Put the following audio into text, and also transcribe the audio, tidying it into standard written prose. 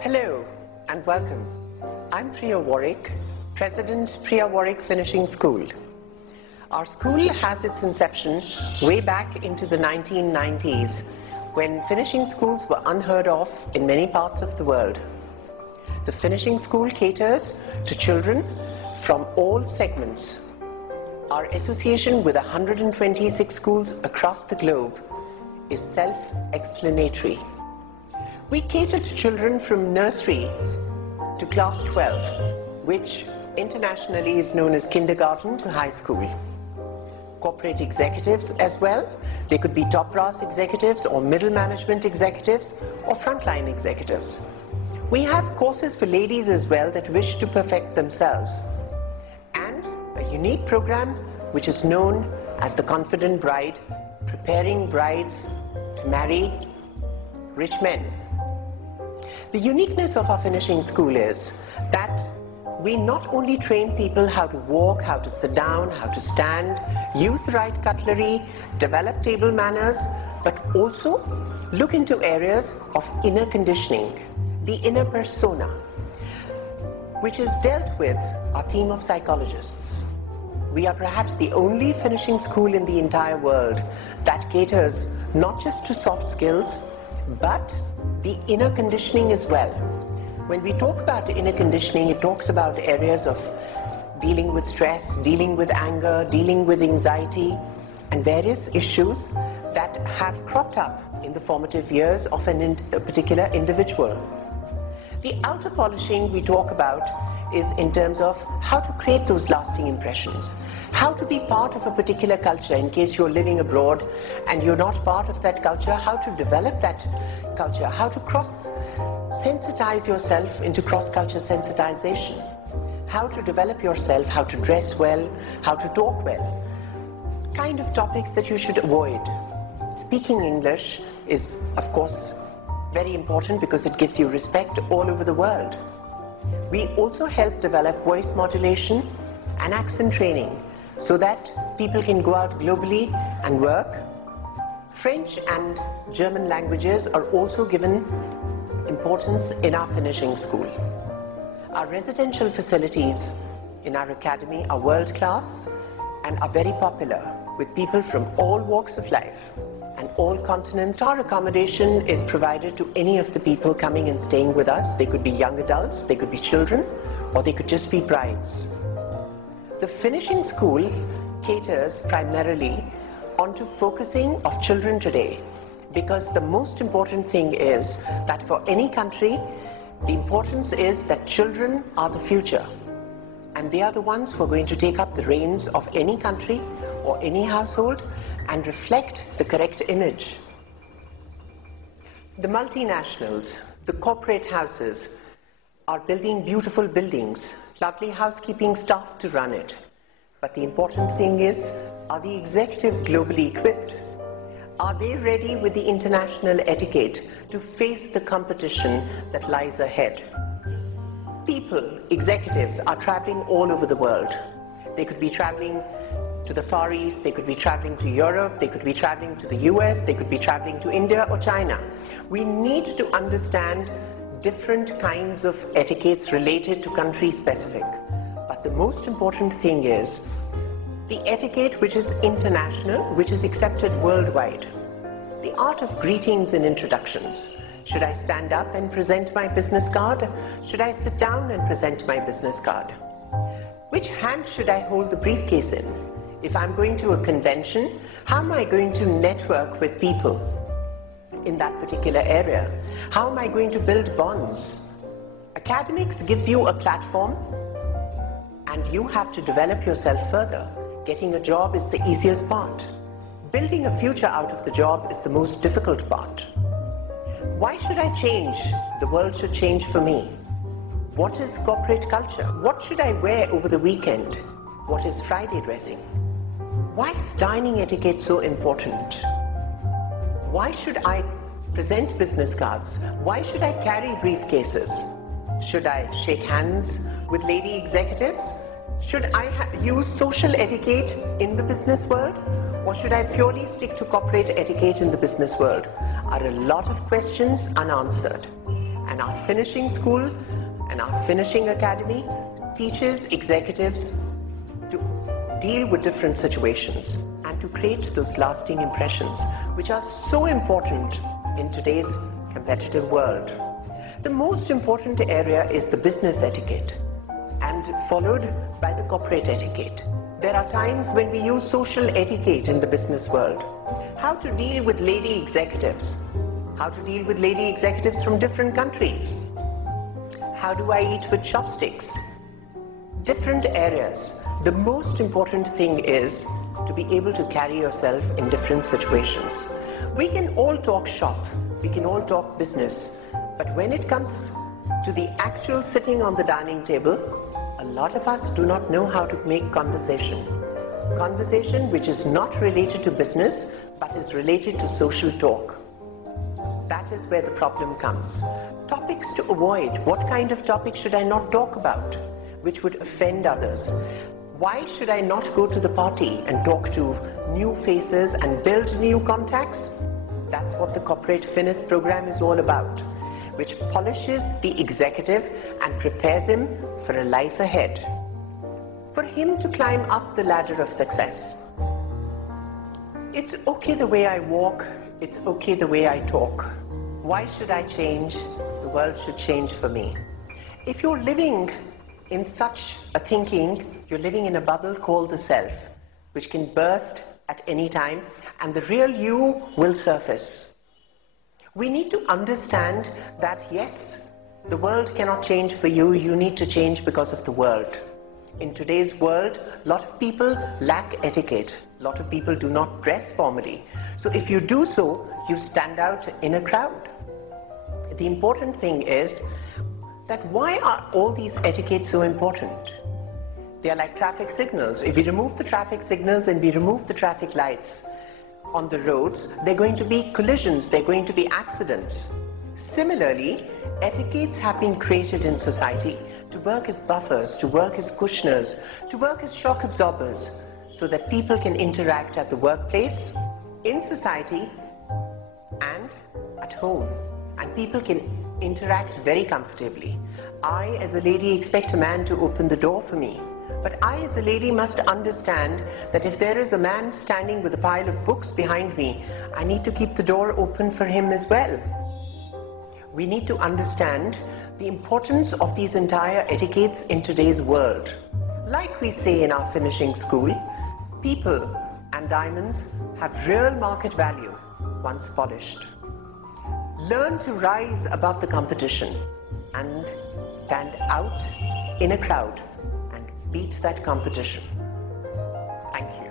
Hello and welcome. I'm Pria Warrick, President Pria Warrick Finishing School. Our school has its inception way back into the 1990s when finishing schools were unheard of in many parts of the world. The finishing school caters to children from all segments. Our association with 126 schools across the globe is self-explanatory. We cater to children from nursery to class 12, which internationally is known as kindergarten to high school. Corporate executives as well. They could be top brass executives or middle management executives or frontline executives. We have courses for ladies as well that wish to perfect themselves, and a unique program which is known as the Confident Bride, preparing brides to marry rich men. The uniqueness of our finishing school is that we not only train people how to walk, how to sit down, how to stand, use the right cutlery, develop table manners, but also look into areas of inner conditioning, the inner persona, which is dealt with our team of psychologists. We are perhaps the only finishing school in the entire world that caters not just to soft skills, but the inner conditioning as well. When we talk about inner conditioning, it talks about areas of dealing with stress, dealing with anger, dealing with anxiety, and various issues that have cropped up in the formative years of a particular individual. The outer polishing we talk about is in terms of how to create those lasting impressions, how to be part of a particular culture in case you're living abroad and you're not part of that culture, how to develop that culture, how to cross-sensitize yourself into cross-culture sensitization, how to develop yourself, how to dress well, how to talk well, kind of topics that you should avoid. Speaking English is, of course, very important because it gives you respect all over the world. We also help develop voice modulation and accent training so that people can go out globally and work. French and German languages are also given importance in our finishing school. Our residential facilities in our academy are world class and are very popular with people from all walks of life and all continents. Our accommodation is provided to any of the people coming and staying with us. They could be young adults, they could be children, or they could just be brides. The finishing school caters primarily onto focusing of children today, because the most important thing is that for any country, the importance is that children are the future, and they are the ones who are going to take up the reins of any country or any household and reflect the correct image. The multinationals, the corporate houses, are building beautiful buildings, lovely housekeeping staff to run it. But the important thing is, are the executives globally equipped? Are they ready with the international etiquette to face the competition that lies ahead? People, executives, are traveling all over the world. They could be traveling to the Far East, they could be traveling to Europe, they could be traveling to the US, they could be traveling to India or China. We need to understand different kinds of etiquettes related to country specific. But the most important thing is the etiquette which is international, which is accepted worldwide. The art of greetings and introductions. Should I stand up and present my business card? Should I sit down and present my business card? Which hand should I hold the briefcase in? If I'm going to a convention, how am I going to network with people in that particular area? How am I going to build bonds? Academics gives you a platform, and you have to develop yourself further. Getting a job is the easiest part. Building a future out of the job is the most difficult part. Why should I change? The world should change for me. What is corporate culture? What should I wear over the weekend? What is Friday dressing? Why is dining etiquette so important? Why should I present business cards? Why should I carry briefcases? Should I shake hands with lady executives? Should I use social etiquette in the business world? Or should I purely stick to corporate etiquette in the business world? Are a lot of questions unanswered. And our finishing school and our finishing academy teaches executives to deal with different situations and to create those lasting impressions, which are so important in today's competitive world. The most important area is the business etiquette, and followed by the corporate etiquette. There are times when we use social etiquette in the business world. How to deal with lady executives. How to deal with lady executives from different countries. How do I eat with chopsticks? Different areas. The most important thing is to be able to carry yourself in different situations. We can all talk shop, we can all talk business, but when it comes to the actual sitting on the dining table, a lot of us do not know how to make conversation. Conversation which is not related to business, but is related to social talk. That is where the problem comes. Topics to avoid. What kind of topics should I not talk about, which would offend others? Why should I not go to the party and talk to new faces and build new contacts? That's what the Corporate Fitness program is all about, which polishes the executive and prepares him for a life ahead, for him to climb up the ladder of success. It's okay the way I walk, it's okay the way I talk. Why should I change? The world should change for me. If you're living in such a thinking, you're living in a bubble called the self, which can burst at any time, and the real you will surface. We need to understand that yes, the world cannot change for you, you need to change because of the world. In today's world, a lot of people lack etiquette. A lot of people do not dress formally. So if you do so, you stand out in a crowd. The important thing is that why are all these etiquettes so important? They are like traffic signals. If we remove the traffic signals and we remove the traffic lights on the roads, there are going to be collisions, there are going to be accidents. Similarly, etiquettes have been created in society to work as buffers, to work as cushioners, to work as shock absorbers, so that people can interact at the workplace, in society, and at home. And people can interact very comfortably. I, as a lady, expect a man to open the door for me. But I, as a lady, must understand that if there is a man standing with a pile of books behind me, I need to keep the door open for him as well. We need to understand the importance of these entire etiquettes in today's world. Like we say in our finishing school, people and diamonds have real market value once polished. Learn to rise above the competition and stand out in a crowd and beat that competition. Thank you.